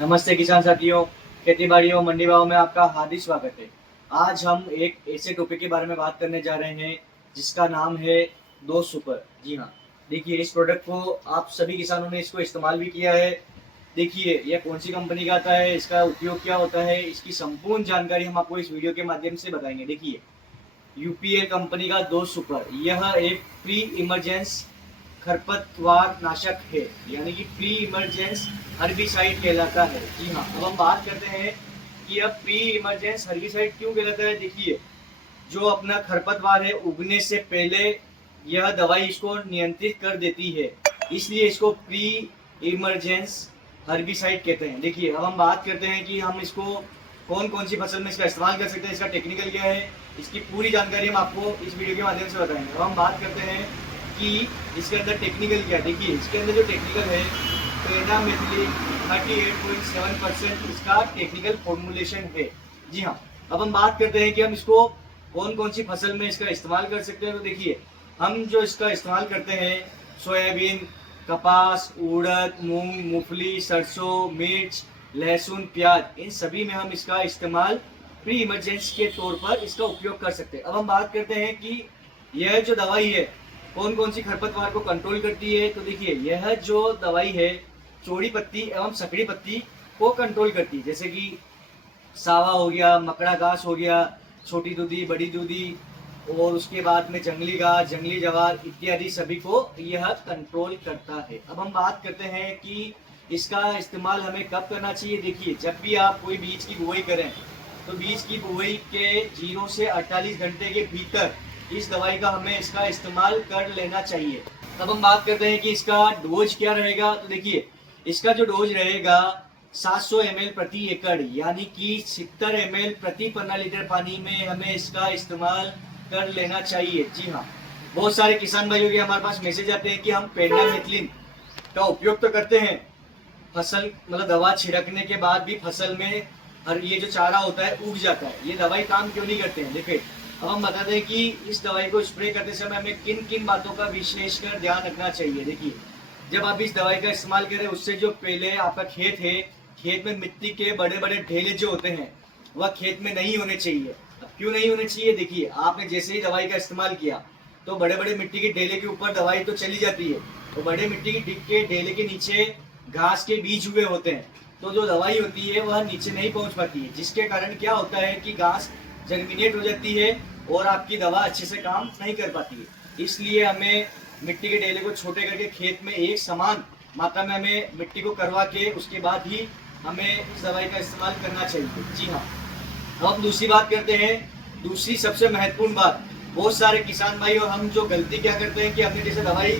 नमस्ते किसान साथियों, खेती बाड़ी और मंडी भाव में आपका हार्दिक स्वागत है। आज हम एक ऐसे टॉपिक के बारे में बात करने जा रहे हैं जिसका नाम है दो सुपर। जी हाँ, देखिए इस प्रोडक्ट को आप सभी किसानों ने इसको इस्तेमाल भी किया है। देखिए यह कौन सी कंपनी का आता है, इसका उपयोग क्या होता है, इसकी संपूर्ण जानकारी हम आपको इस वीडियो के माध्यम से बताएंगे। देखिए यूपीए कंपनी का दो सुपर, यह एक प्री इमरजेंस खरपतवार नाशक है, यानी कि प्री इमरजेंस हर्बिसाइड कहलाता है। जी हाँ, अब हम बात करते हैं कि अब प्री इमरजेंस हर्बिसाइड क्यों कहलाता है। देखिए जो अपना खरपतवार है उगने से पहले यह दवाई इसको नियंत्रित कर देती है, इसलिए इसको प्री इमरजेंस हर्बिसाइड कहते हैं। देखिए अब हम बात करते हैं कि हम इसको कौन कौन सी फसल में इसका इस्तेमाल कर सकते हैं, इसका टेक्निकल क्या है, इसकी पूरी जानकारी हम आपको इस वीडियो के माध्यम से बताएंगे। अब हम बात करते हैं कि इसके अंदर टेक्निकल क्या है। देखिए इसके अंदर जो टेक्निकल है, पेंडामेथिलिन 38.7% इसका टेक्निकल फॉर्मुलेशन है। जी हाँ, अब हम बात करते हैं कि हम इसको कौन कौन सी फसल में इसका इस्तेमाल कर सकते हैं। तो देखिए हम जो इसका इस्तेमाल करते हैं, सोयाबीन, कपास, उड़द, मूंग, मूंगफली, सरसों, मिर्च, लहसुन, प्याज, इन सभी में हम इसका इस्तेमाल प्री इमरजेंसी के तौर पर इसका उपयोग कर सकते हैं। अब हम बात करते हैं कि यह जो दवाई है कौन कौन सी खरपतवार को कंट्रोल करती है। तो देखिए यह जो दवाई है चौड़ी पत्ती एवं सकड़ी पत्ती को कंट्रोल करती है, जैसे कि सावा हो गया, मकड़ा घास हो गया, छोटी दूधी, बड़ी दूधी, और उसके बाद में जंगली घास, जंगली जवार इत्यादि सभी को यह कंट्रोल करता है। अब हम बात करते हैं कि इसका इस्तेमाल हमें कब करना चाहिए। देखिए जब भी आप कोई बीज की बुआई करें तो बीज की बुआई के 0 से 48 घंटे के भीतर इस दवाई का हमें इसका इस्तेमाल कर लेना चाहिए। अब हम बात करते हैं कि इसका डोज क्या रहेगा। तो देखिए इसका जो डोज रहेगा 700 ml प्रति एकड़, यानी कि 70 ml प्रति 15 लीटर पानी में हमें इसका इस्तेमाल कर लेना चाहिए। जी हाँ, बहुत सारे किसान भाइयों के हमारे पास मैसेज आते हैं कि हम पेंडामेथिलिन का उपयोग तो करते हैं, फसल मतलब दवा छिड़कने के बाद भी फसल में हर ये जो चारा होता है उग जाता है, ये दवाई काम क्यों नहीं करते हैं। देखिए अब हम बताते हैं कि इस दवाई को स्प्रे करते समय हमें किन किन बातों का विशेषकर ध्यान रखना चाहिए। देखिए जब आप इस दवाई का इस्तेमाल करें उससे जो पहले आपका खेत है, खेत में मिट्टी के बड़े बड़े ढेले जो होते हैं वह खेत में नहीं होने चाहिए। अब क्यों नहीं होने चाहिए, देखिए आपने जैसे ही दवाई का इस्तेमाल किया तो बड़े बड़े मिट्टी के ढेले के ऊपर दवाई तो चली जाती है, तो बड़े मिट्टी के ढेले के नीचे घास के बीज हुए होते हैं, तो जो दवाई होती है वह नीचे नहीं पहुंच पाती है, जिसके कारण क्या होता है कि घास जर्मिनेट हो जाती है और आपकी दवा अच्छे से काम नहीं कर पाती है। इसलिए हमें मिट्टी के ढेले को छोटे करके खेत में एक समान मात्रा में हमें मिट्टी को करवा के उसके बाद ही हमें इस दवाई का इस्तेमाल करना चाहिए। जी हाँ, अब हम दूसरी बात करते हैं। दूसरी सबसे महत्वपूर्ण बात, बहुत सारे किसान भाई और हम जो गलती क्या करते हैं कि हमने जैसे दवाई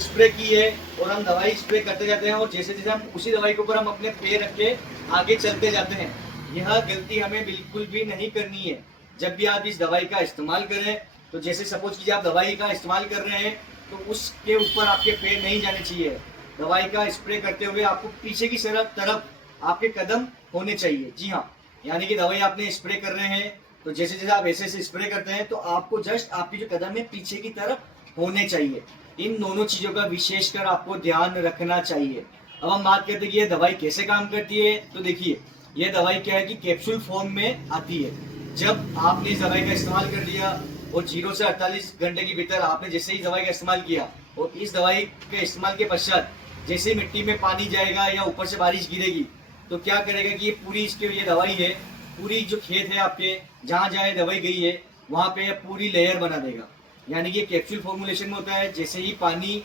स्प्रे की है और हम दवाई स्प्रे करते जाते हैं और जैसे जैसे हम उसी दवाई के ऊपर हम अपने पैर रख के आगे चलते जाते हैं। यह गलती हमें बिल्कुल भी नहीं करनी है। जब भी आप इस दवाई का इस्तेमाल करें तो जैसे सपोज कीजिए आप दवाई का इस्तेमाल कर रहे हैं तो उसके ऊपर आपके पैर नहीं जाने चाहिए। दवाई का स्प्रे करते हुए आपको पीछे की तरफ आपके कदम होने चाहिए। जी हाँ, यानी कि दवाई आपने स्प्रे कर रहे हैं तो जैसे जैसे आप ऐसे ऐसे स्प्रे करते हैं तो आपको जस्ट आपकी जो कदम है पीछे की तरफ होने चाहिए। इन दोनों चीजों का विशेषकर आपको ध्यान रखना चाहिए। अब हम बात करते हैं कि ये दवाई कैसे काम करती है। तो देखिए ये दवाई क्या है कि कैप्सूल फॉर्म में आती है। जब आपने इस दवाई का इस्तेमाल कर दिया और 0 से 48 घंटे के भीतर आपने जैसे ही दवाई का इस्तेमाल किया और इस दवाई के इस्तेमाल के पश्चात जैसे मिट्टी में पानी जाएगा या ऊपर से बारिश गिरेगी तो क्या करेगा कि ये पूरी इसकी ये दवाई है, पूरी जो खेत है आपके जहाँ जहाँ दवाई गई है वहाँ पे पूरी लेयर बना देगा। यानी कि कैप्सूल फॉर्मुलेशन में होता है, जैसे ही पानी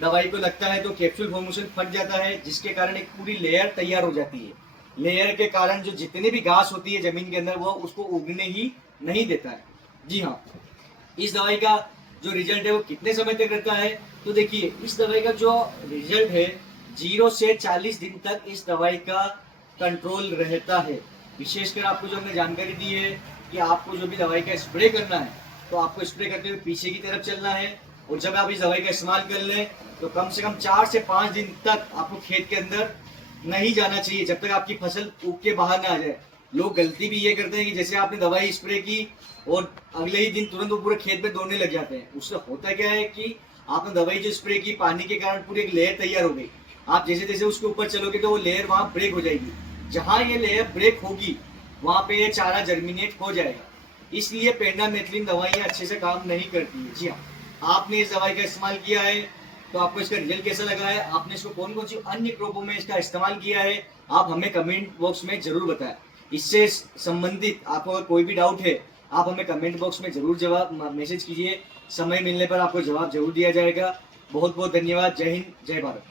दवाई को लगता है तो कैप्सूल फॉर्मुलेशन फट जाता है, जिसके कारण एक पूरी लेयर तैयार हो जाती है। लेयर के कारण जो जितनी भी घास होती है जमीन के अंदर वो उसको उगने ही नहीं देता है। जी हाँ, इस दवाई का जो रिजल्ट है वो कितने समय तक रहता है। तो देखिए इस दवाई का जो रिजल्ट है 0 से 40 दिन तक इस दवाई का कंट्रोल रहता है। विशेषकर आपको जो हमने जानकारी दी है कि आपको जो भी दवाई का स्प्रे करना है तो आपको स्प्रे करते हुए पीछे की तरफ चलना है, और जब आप इस दवाई का इस्तेमाल कर लें तो कम से कम 4 से 5 दिन तक आपको खेत के अंदर नहीं जाना चाहिए जब तक आपकी फसल उग के बाहर ना आ जाए। लोग गलती भी ये करते हैं कि जैसे आपने दवाई स्प्रे की और अगले ही दिन तुरंत वो पूरे खेत में दौड़ने लग जाते हैं। उससे होता क्या है कि आपने दवाई जो स्प्रे की पानी के कारण पूरी एक लेयर तैयार हो गई, आप जैसे जैसे उसके ऊपर चलोगे तो वो लेयर वहाँ ब्रेक हो जाएगी। जहाँ ये लेयर ब्रेक होगी वहाँ पे ये चारा जर्मिनेट हो जाएगा। इसलिए पेंडामेथलिन दवाइयाँ अच्छे से काम नहीं करती है। जी हाँ, आपने इस दवाई का इस्तेमाल किया है तो आपको इसका रिजल्ट कैसा लगा है, आपने इसको कौन कौन सी अन्य क्रॉपों में इसका इस्तेमाल किया है, आप हमें कमेंट बॉक्स में जरूर बताएं। इससे संबंधित आपको अगर कोई भी डाउट है आप हमें कमेंट बॉक्स में जरूर जवाब मैसेज कीजिए। समय मिलने पर आपको जवाब जरूर दिया जाएगा। बहुत बहुत धन्यवाद। जय हिंद, जय भारत।